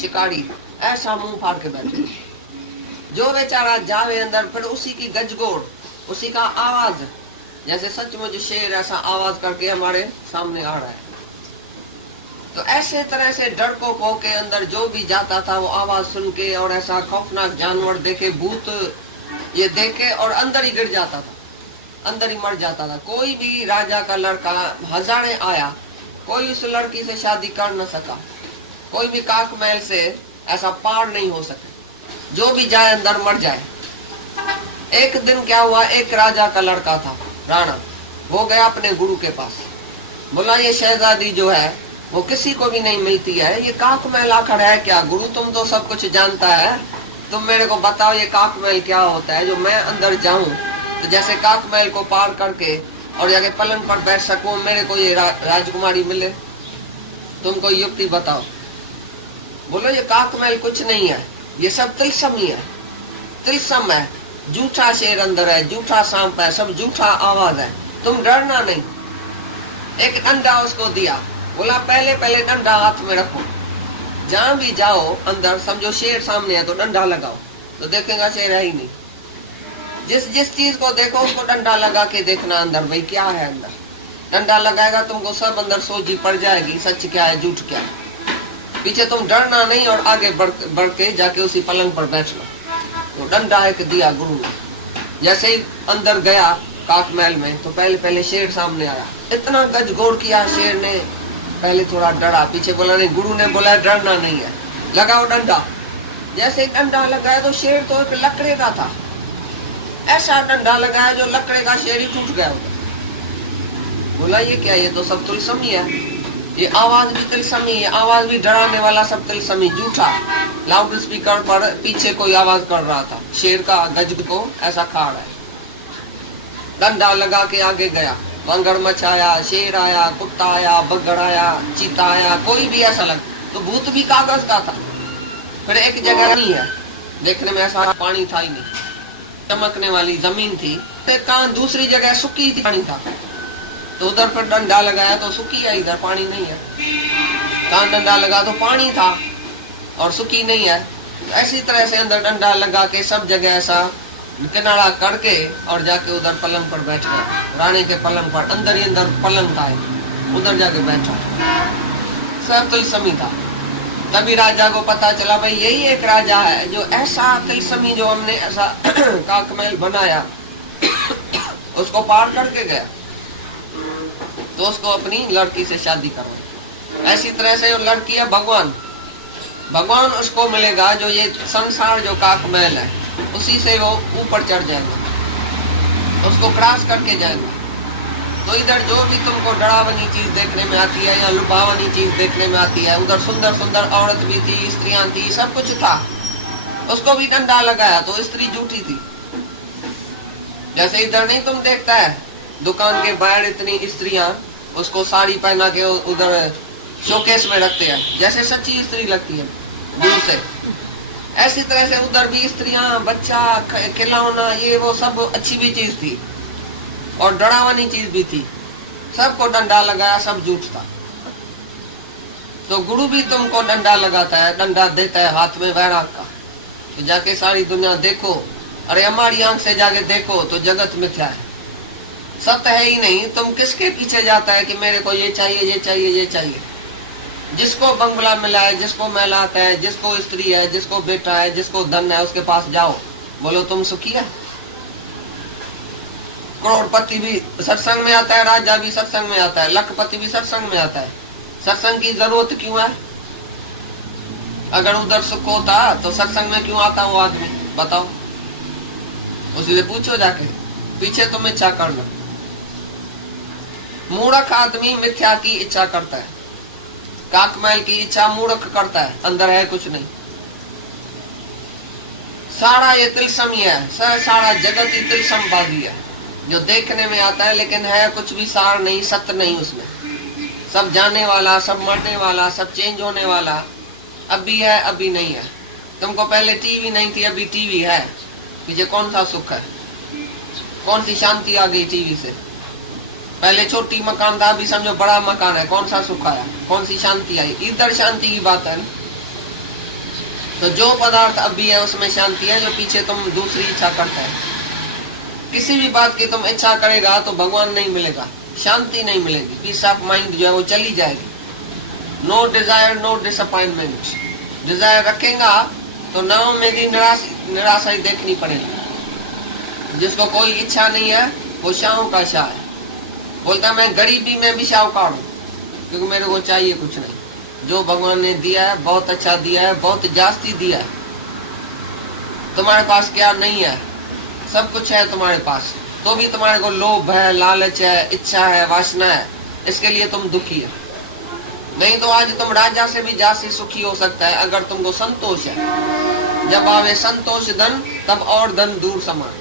शिकारी ऐसा मुंह फाड़ के बैठे। जो बेचारा जावे अंदर, फिर उसी की गजगोड़, उसी का आवाज, जैसे सचमुच शेर ऐसा आवाज करके हमारे सामने आ रहा है। तो ऐसे तरह से डरपोकों के अंदर जो भी जाता था वो आवाज सुन के और ऐसा खौफनाक जानवर देखे, भूत ये देखे और अंदर ही गिर जाता था, अंदर ही मर जाता था। कोई भी राजा का लड़का हजारे आया, कोई उस लड़की से शादी कर न सका, कोई भी काक महल से ऐसा पार नहीं हो सका, जो भी जाए अंदर मर जाए। एक दिन क्या हुआ, एक राजा का लड़का था राणा, वो गया अपने गुरु के पास, बोला ये शहजादी जो है वो किसी को भी नहीं मिलती है, ये काक महल आखिर है क्या? गुरु तुम तो सब कुछ जानता है, तुम मेरे को बताओ ये काक महल क्या होता है, जो मैं अंदर जाऊं तो जैसे काक महल को पार करके और जाके पलंग पर बैठ सकूं, मेरे को ये राजकुमारी मिले। तुम कोई युक्ति बताओ। बोलो ये काक महल कुछ नहीं है, ये सब तिलस्म ही है, तिलस्म है, झूठा शेर अंदर है, झूठा सांप है, सब झूठा आवाज है, तुम डरना नहीं। एक डंडा उसको दिया, बोला पहले पहले डंडा हाथ में रखो, जहां भी जाओ अंदर समझो शेर सामने है तो डंडा लगाओ, तो देखेगा शेर है ही नहीं। जिस जिस चीज को देखो उसको डंडा लगा के देखना अंदर, भाई क्या है अंदर। डंडा लगाएगा तुमको सब अंदर सोझी पड़ जाएगी, सच क्या है झूठ क्या है। पीछे तुम डरना नहीं और आगे बढ़ के जाके उसी पलंग पर बैठना। तो डंडा एक दिया गुरु ने, जैसे ही अंदर गया काक महल में तो पहले पहले शेर सामने आया, इतना गजगोर किया शेर ने, पहले थोड़ा डरा, पीछे बोला नहीं, गुरु ने बोला डरना नहीं है, लगाओ डंडा। जैसे डंडा लगाया तो शेर तो एक लकड़े का था, ऐसा डंडा लगाया जो लकड़े का शेर ही टूट गया। बोला ये क्या, ये तो सब तिलस्म ही है, ये आवाज भी तिलस्म ही है, आवाज भी डराने वाला सब तिलस्म ही, झूठा। लाउड स्पीकर पर पीछे कोई आवाज कर रहा था, शेर का गज को ऐसा खा रहा है। डंडा लगा के आगे गया, मगरमच्छ आया, शेर आया, कुत्ता आया, बगड़ आया, चीता आया, कोई भी ऐसा लग। तो भूत भी कागज का था। फिर एक जगह नहीं है, देखने में ऐसा पानी था ही नहीं, चमकने वाली जमीन थी, कहाँ दूसरी जगह सूखी थी, पानी था। तो उधर पर डंडा लगाया तो सूखी है, इधर पानी नहीं है। कहाँ डंडा लगा तो पानी था और सूखी नहीं है। तो ऐसी तरह से अंदर डंडा लगा के सब जगह ऐसा किनारा करके और जाके उधर पलंग पर बैठ गया, रानी के पलंग पर, अंदर ही अंदर पलंग था, उधर जाके बैठा, सब तिलस्मी था। तभी राजा को पता चला भाई यही एक राजा है जो ऐसा तिलस्मी, जो हमने ऐसा काक महल बनाया उसको पार करके गया, तो उसको अपनी लड़की से शादी करो। ऐसी तरह से लड़की है भगवान, भगवान उसको मिलेगा जो ये संसार जो काक महल है उसी से वो ऊपर चढ़ जाएगा, उसको क्रॉस करके जाएगा। तो इधर जो भी तुमको डरावनी चीज देखने में आती है या लुभावनी चीज देखने में आती है, उधर सुंदर सुंदर औरत भी थी, स्त्रियां थी, सब कुछ था। उसको भी डंडा लगाया तो स्त्री झूठी थी। जैसे इधर नहीं तुम देखता है दुकान के बाहर इतनी स्त्रियां उसको साड़ी पहना के उधर शोकेस में रखते हैं, जैसे सच्ची स्त्री लगती है दूर से, ऐसी तरह से उधर भी स्त्रियां, बच्चा, खिलौना, ये वो सब अच्छी भी चीज थी और डरावनी चीज भी थी। सबको डंडा लगाया, सब झूठ था। तो गुरु भी तुमको डंडा लगाता है, डंडा देता है हाथ में वैराग का, तो जाके सारी दुनिया देखो, अरे हमारी आंख से जाके देखो तो जगत मिथ्या है, सत्य है ही नहीं। तुम किसके पीछे जाता है कि मेरे को ये चाहिए, ये चाहिए, ये चाहिए। जिसको बंगला मिला है, जिसको महिला आता है, जिसको स्त्री है, जिसको बेटा है, जिसको धन है, उसके पास जाओ, बोलो तुम सुखी है। करोड़पति भी सत्संग में आता है, राजा भी सत्संग में आता है, लखपति भी सत्संग में आता है। सत्संग की जरूरत क्यों है? अगर उधर सुख होता तो सत्संग में क्यों आता वो आदमी, बताओ। उसी से पूछो जाके, पीछे तुम इच्छा करना। मूर्ख आदमी मिथ्या की इच्छा करता है, काक महल की इच्छा मूर्ख करता है, अंदर है कुछ नहीं। सारा ये तिलस्म ही है, सारा जगत ही तिलस्म बाजी है, जो देखने में आता है लेकिन है कुछ भी सार नहीं, सत्य नहीं उसमें। सब जाने वाला, सब मरने वाला, सब चेंज होने वाला, अभी है अभी नहीं है। तुमको पहले टीवी नहीं थी, अभी टीवी है, पीछे कौन सा सुख है, कौन सी शांति आ गई टीवी से। पहले छोटी मकान था, अभी समझो बड़ा मकान है, कौन सा सुख आया, कौन सी शांति आई। इधर शांति की बात है, तो जो पदार्थ अभी है उसमें शांति है, जो पीछे तुम दूसरी इच्छा करता है। किसी भी बात की तुम इच्छा करेगा तो भगवान नहीं मिलेगा, शांति नहीं मिलेगी, पीस ऑफ माइंड जो है वो चली जाएगी। No desire no disappointment. Desire रखेगा तो नाव में भी निराशा ही देखनी पड़ेगी। जिसको कोई इच्छा नहीं है वो शाह का शाह है। बोलता मैं गरीबी में भी शाहूकार हूँ, क्योंकि मेरे को चाहिए कुछ नहीं। जो भगवान ने दिया है बहुत अच्छा दिया है, बहुत जास्ती दिया है। तुम्हारे पास क्या नहीं है? सब कुछ है तुम्हारे पास, तो भी तुम्हारे को लोभ है, लालच है, इच्छा है, वासना है, इसके लिए तुम दुखी है। नहीं तो आज तुम राजा से भी जास्ती सुखी हो सकता है अगर तुमको संतोष है। जब आवे संतोष धन तब और धन दूर समान।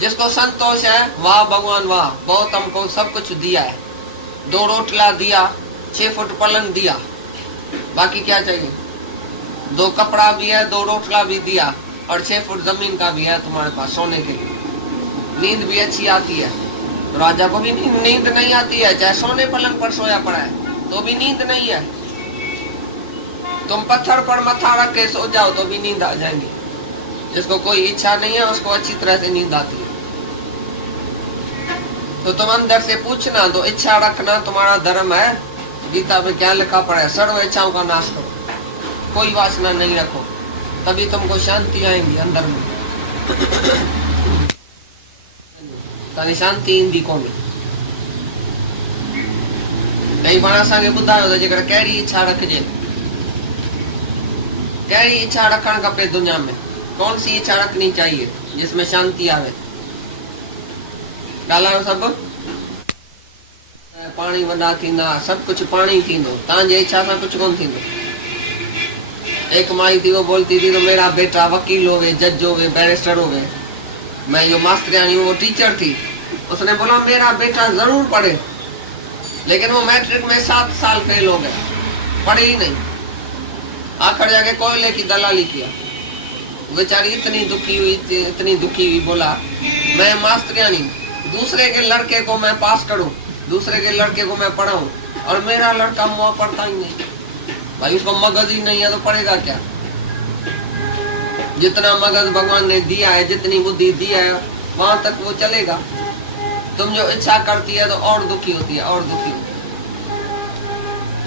जिसको संतोष है वाह भगवान वाह, बहुत हमको सब कुछ दिया है। 2 रोटला दिया, 6 फुट पलंग दिया, बाकी क्या चाहिए? 2 कपड़ा भी है, 2 रोटला भी दिया और 6 फुट जमीन का भी है तुम्हारे पास सोने के लिए। नींद भी अच्छी आती है। राजा को भी नींद नहीं आती है, चाहे सोने पलंग पर सोया पड़ा है तो भी नींद नहीं है। तुम पत्थर पर मथा रख के सो जाओ तो भी नींद आ जाएंगी। जिसको कोई इच्छा नहीं है उसको अच्छी तरह से नींद आती है। तो तुम अंदर से पूछना, तो इच्छा रखना तुम्हारा धर्म है। गीता में क्या लिखा पड़ा है? सर्व इच्छाओं का नाश करो, कोई वासना नहीं रखो, तभी तुमको शांति आएंगी अंदर में। तानी शांति ईंदी कोन्हे। कई बार असांखे ॿुधायो त जेकर कहिड़ी इच्छा रखिजे, कहिड़ी इच्छा रखण खपे दुनिया में, कौन सी इच्छा रखनी चाहिए जिसमें शांति आवे? ॻाल्हायो सभु। पाणी वॾा थींदा, सब कुछ पाणी थींदो, तव्हांजी इच्छा सां कुछ कोन थींदो। एक माई थी वो बोलती थी तो मेरा बेटा वकील होवे, जज होवे, बैरिस्टर होवे। मैं जो मास्टरियानी वो टीचर थी, उसने बोला मेरा बेटा जरूर पढ़े, लेकिन वो मैट्रिक में 7 साल फेल हो गया, पढ़े ही नहीं। आखिर जाके कोयले की दलाली किया। बेचारी इतनी दुखी हुई, बोला मैं मास्टरियानी, दूसरे के लड़के को मैं पास करूं, दूसरे के लड़के को मैं पढ़ाऊं, और मेरा लड़का मुआ पढ़ता ही नहीं। भाई उसको मगज ही नहीं है तो पढ़ेगा क्या? जितना मगज भगवान ने दिया है, जितनी बुद्धि दिया है, वहां तक वो चलेगा। तुम जो इच्छा करती है तो और दुखी होती है, और दुखी होती है।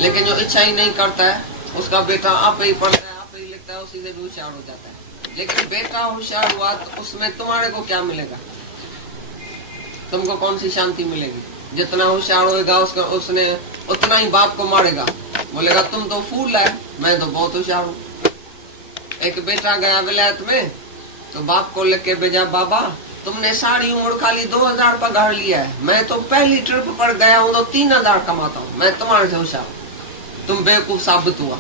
लेकिन जो इच्छा ही नहीं करता है उसका बेटा आप ही पढ़ता है, आप ही लिखता है, उसी से भी होशियार हो जाता है। लेकिन बेटा होशियार हुआ तो उसमें तुम्हारे को क्या मिलेगा? तुमको कौन सी शांति मिलेगी? जितना होशियार होगा उसने उतना ही बाप को मारेगा, बोलेगा तुम तो फूल है, मैं तो बहुत होशियार हूँ। एक बेटा गया विलायत में तो बाप को लिख के भेजा, बाबा तुमने सारी उम्र खाली 2000 पगार लिया है, मैं तो पहली ट्रिप पर गया हूँ तो 3000 कमाता हूँ, मैं तुम्हारे से होशियार हूँ। तुम बेवकूफ साबित हुआ।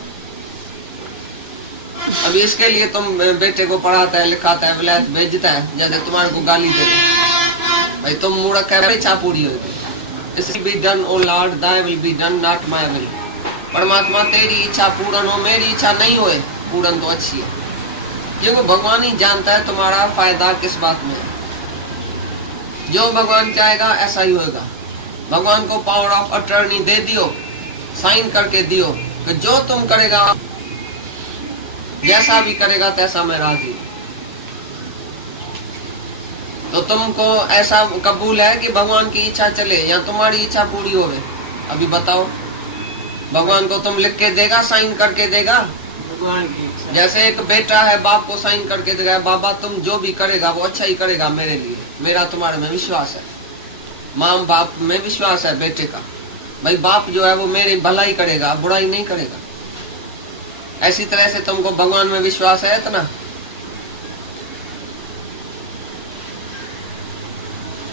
अभी इसके लिए तुम बेटे को पढ़ाता है, लिखाता है, विलायत भेजता है, जैसे तुम्हारे को गाली दे दे। भाई तुम मूर्ख है, इच्छा पूरी होगी। This will be done, O Lord, Thy will be done, not my will. परमात्मा तेरी इच्छा पूर्ण हो, मेरी इच्छा नहीं होए, पूर्ण तो अच्छी है। क्योंकि भगवान ही जानता है तुम्हारा फायदा किस बात में है। जो भगवान चाहेगा ऐसा ही होगा। भगवान को पावर ऑफ अटर्नी दे दियो, साइन करके दियो कि जो तुम करेगा, जैसा भी करेगा तैसा मैं राजी। तो तुमको ऐसा कबूल है कि भगवान की इच्छा चले या तुम्हारी इच्छा पूरी होवे? अभी बताओ, भगवान को तुम लिख के देगा, साइन करके देगा? भगवान की इच्छा। जैसे एक बेटा है, बाप को साइन करके देगा, बाबा तुम जो भी करेगा वो अच्छा ही करेगा मेरे लिए, मेरा तुम्हारे में विश्वास है। माँ बाप में विश्वास है बेटे का, भाई बाप जो है वो मेरी भलाई करेगा, बुराई नहीं करेगा। ऐसी तरह से तुमको भगवान में विश्वास है इतना?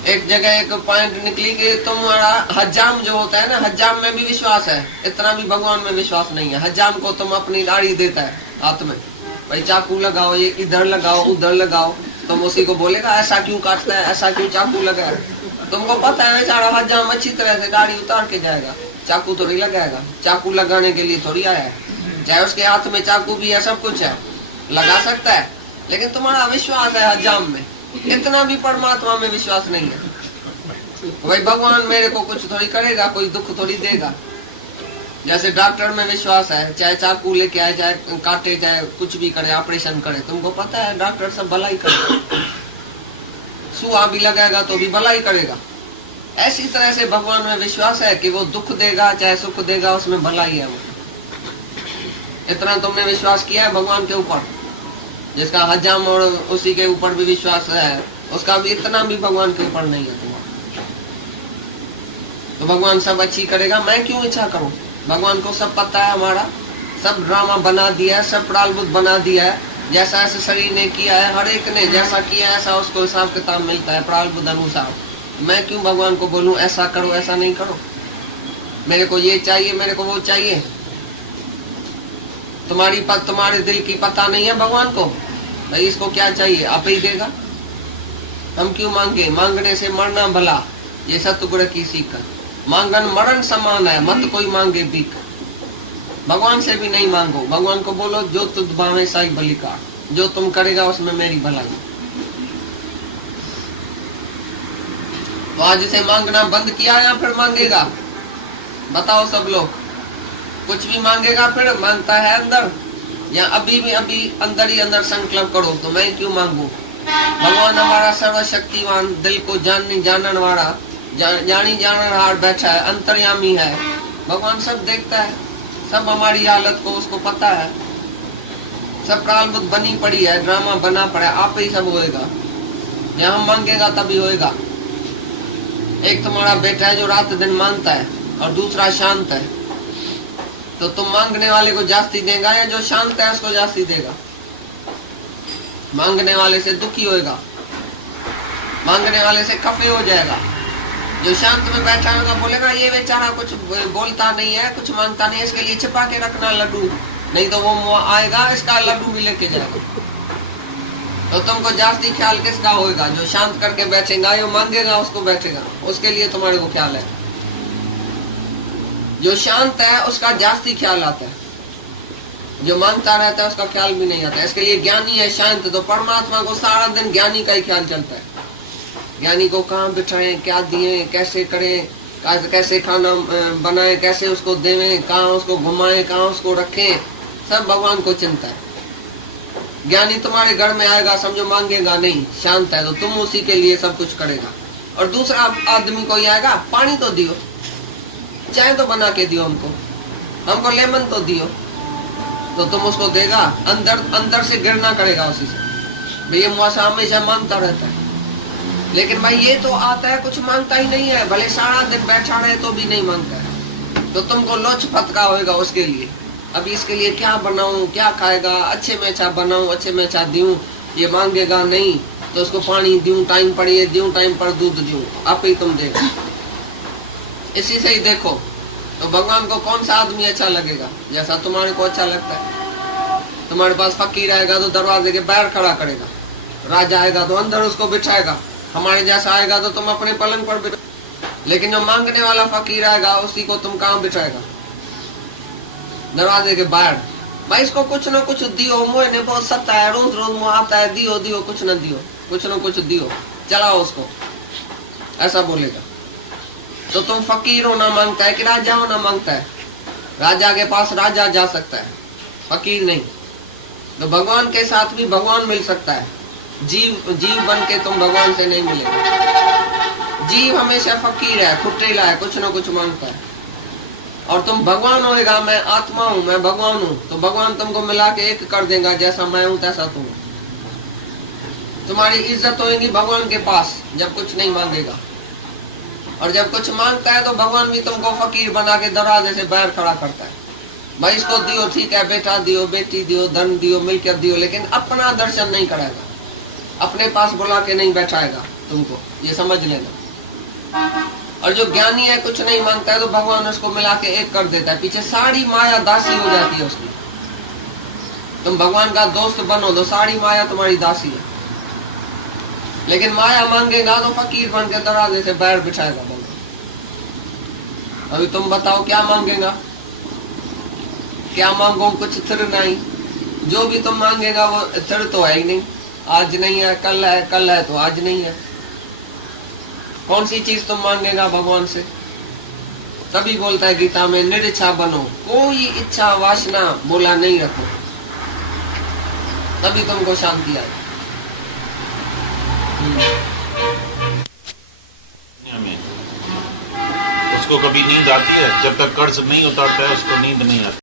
एक जगह एक पॉइंट निकली कि तुम्हारा हज्जाम जो होता है ना, हज्जाम में भी विश्वास है, इतना भी भगवान में विश्वास नहीं है। हज्जाम को तुम अपनी दाढ़ी देता है हाथ में, भाई चाकू लगाओ, ये इधर लगाओ उधर लगाओ, तुम उसी को बोलेगा ऐसा क्यों काटता है, ऐसा क्यों चाकू लगाया? तुमको पता है बेचारा हज्जाम अच्छी तरह से दाढ़ी उतार के जाएगा, चाकू थोड़ी लगाएगा। चाकू लगाने के लिए थोड़ी आया है, चाहे उसके हाथ में चाकू भी है, सब कुछ है, लगा सकता है। लेकिन तुम्हारा विश्वास है हज्जाम में, इतना भी परमात्मा में विश्वास नहीं है। भाई भगवान मेरे को कुछ थोड़ी करेगा, कोई दुख थोड़ी देगा। जैसे डॉक्टर में विश्वास है, चाहे चाकू लेके आए, चाहे काटे, चाहे कुछ भी करे, ऑपरेशन करे, तुमको पता है डॉक्टर सब भलाई करेगा, सुआ भी लगाएगा तो भी भलाई करेगा। ऐसी तरह से भगवान में विश्वास है कि वो दुख देगा चाहे सुख देगा, उसमें भलाई है। वो इतना तुमने विश्वास किया है भगवान के ऊपर, जिसका हजाम और उसी के ऊपर भी विश्वास है, उसका भी इतना भी भगवान के ऊपर नहीं है तुम्हारा। तो भगवान सब अच्छी करेगा, मैं क्यों इच्छा करूं? भगवान को सब पता है, हमारा सब ड्रामा बना दिया है, सब प्रारब्ध बना दिया है। जैसा ऐसे शरीर ने किया है, हर एक ने जैसा किया ऐसा उसको हिसाब किताब मिलता है प्रारब्ध अनुसार। मैं क्यों भगवान को बोलूं ऐसा करो ऐसा नहीं करो, मेरे को ये चाहिए मेरे को वो चाहिए। तुम्हारे दिल की पता नहीं है भगवान को, भाई इसको क्या चाहिए आप ही देगा, हम क्यों मांगे? मांगने से मरना भला, ये सतगुरु की सीख है। मांगन मरण समान है, मत कोई मांगे भीख। भगवान से भी नहीं मांगो, भगवान को बोलो जो तुझ भावे साई भली का, जो तुम करेगा उसमें मेरी भलाई। तो आज इसे मांगना बंद किया या फिर मांगेगा? बताओ सब लोग, कुछ भी मांगेगा फिर मांगता है अंदर, या अभी अंदर ही अंदर संकल्प करो तो मैं क्यों मांगू। भगवान हमारा सर्वशक्तिवान, दिल को जानन वाला, जानी जानन हार बैठा है, अंतर्यामी है। भगवान सब देखता है, सब हमारी हालत को उसको पता है, सब प्रारब्ध बनी पड़ी है, ड्रामा बना पड़ा है, आप ही सब होएगा। या हम मांगेगा तभी होएगा। एक तुम्हारा बेटा है जो रात दिन मांगता है और दूसरा शांत है, तो तुम मांगने वाले को जास्ती देगा या जो शांत है उसको जास्ती देगा? मांगने वाले से दुखी होएगा, मांगने वाले से खफे हो जाएगा। जो शांत में बैठा होगा बोलेगा ये बेचारा कुछ बोलता नहीं है, कुछ मांगता नहीं है, इसके लिए छिपा के रखना लड्डू, नहीं तो वो आएगा इसका लड्डू भी लेके जाएगा। तो तुमको जास्ती ख्याल किसका होगा? जो शांत करके बैठेगा, जो मांगेगा उसको बैठेगा, उसके लिए तुम्हारे को ख्याल है। जो शांत है उसका जास्ती ख्याल आता है, जो मांगता रहता है उसका ख्याल भी नहीं आता। इसके लिए ज्ञानी है शांत, तो परमात्मा को सारा दिन ज्ञानी का ही ख्याल चलता है। ज्ञानी को कहाँ बिठाए, क्या दिए, कैसे करें, कैसे खाना बनाए, कैसे उसको देवें, कहाँ उसको घुमाएं, कहाँ उसको रखें, सब भगवान को चिंता है। ज्ञानी तुम्हारे घर में आएगा, समझो मांगेगा नहीं, शांत है, तो तुम उसी के लिए सब कुछ करेगा। और दूसरा आदमी कोई आएगा, पानी तो दियो, चाय तो बना के दियो, हमको लेमन तो दियो, तो तुम उसको देगा। अंदर से गिरना करेगा उसी से। भैया मुआसा हमेशा मांगता रहता है, लेकिन भाई ये तो आता है कुछ मांगता ही नहीं है, भले सारा दिन बैठा रहे तो भी नहीं मांगता है। तो तुमको लोच फटका होगा उसके लिए, अभी इसके लिए क्या बनाऊं, क्या खाएगा, अच्छे में अच्छा बनाऊं, अच्छे में अच्छा दूं। ये मांगेगा नहीं तो उसको पानी दूं, टाइम पर ये दूं, टाइम पर दूध दूं, आप ही तुम देगा। इसी से ही देखो तो भगवान को कौन सा आदमी अच्छा लगेगा, जैसा तुम्हारे को अच्छा लगता है। तुम्हारे पास फकीर आएगा तो दरवाजे के बाहर खड़ा करेगा, राजा आएगा तो अंदर उसको बिठाएगा, हमारे जैसा आएगा तो तुम अपने पलंग पर बिठा। लेकिन जो मांगने वाला फकीर आएगा उसी को तुम कहाँ बिठाएगा? दरवाजे के बाहर। भाई इसको कुछ न कुछ दियो, मुझे ने बहुत सत्ता है, रोज रोज मुँह आता है, दियो दियो, कुछ न दियो, कुछ न कुछ दियो, चलाओ उसको, ऐसा बोलेगा। तो तुम फकीर होना मांगता है कि राजा होना मांगता है? राजा के पास राजा जा सकता है, फकीर नहीं। तो भगवान के साथ भी भगवान मिल सकता है, जीव बन के तुम भगवान से नहीं मिलेगा। जीव हमेशा फकीर है, खुटेला है, कुछ न कुछ मांगता है। और तुम भगवान होएगा, मैं आत्मा हूँ, मैं भगवान हूँ, तो भगवान तुमको मिला के एक कर देगा, जैसा मैं हूँ तैसा तुम। तुम्हारी इज्जत होगी भगवान के पास जब कुछ नहीं मांगेगा। और जब कुछ मांगता है तो भगवान भी तुमको फकीर बना के दरवाजे से बाहर खड़ा करता है। भाई इसको दियो, ठीक है, बेटा दियो, बेटी दियो, धन दियो, मिलकर दियो, लेकिन अपना दर्शन नहीं कराएगा, अपने पास बुला के नहीं बैठाएगा तुमको, ये समझ लेना। और जो ज्ञानी है कुछ नहीं मांगता है तो भगवान उसको मिला के एक कर देता है, पीछे सारी माया दासी हो जाती है उसकी। तुम भगवान का दोस्त बनो तो सारी माया तुम्हारी दासी है। लेकिन माया मांगेगा तो फकीर बन के दरवाजे से बाहर बिठाएगा भगवान। अभी तुम बताओ क्या मांगेगा? क्या मांगो? कुछ थिर नहीं। जो भी तुम मांगेगा वो थिर तो है ही नहीं। आज नहीं है कल है, कल है तो आज नहीं है। कौन सी चीज तुम मांगेगा भगवान से? तभी बोलता है गीता में निरिच्छा बनो, कोई इच्छा वासना बोला नहीं रखो, तभी तुमको शांति आए। हमें उसको कभी नींद आती है? जब तक कर्ज नहीं उतारता है उसको नींद नहीं आती।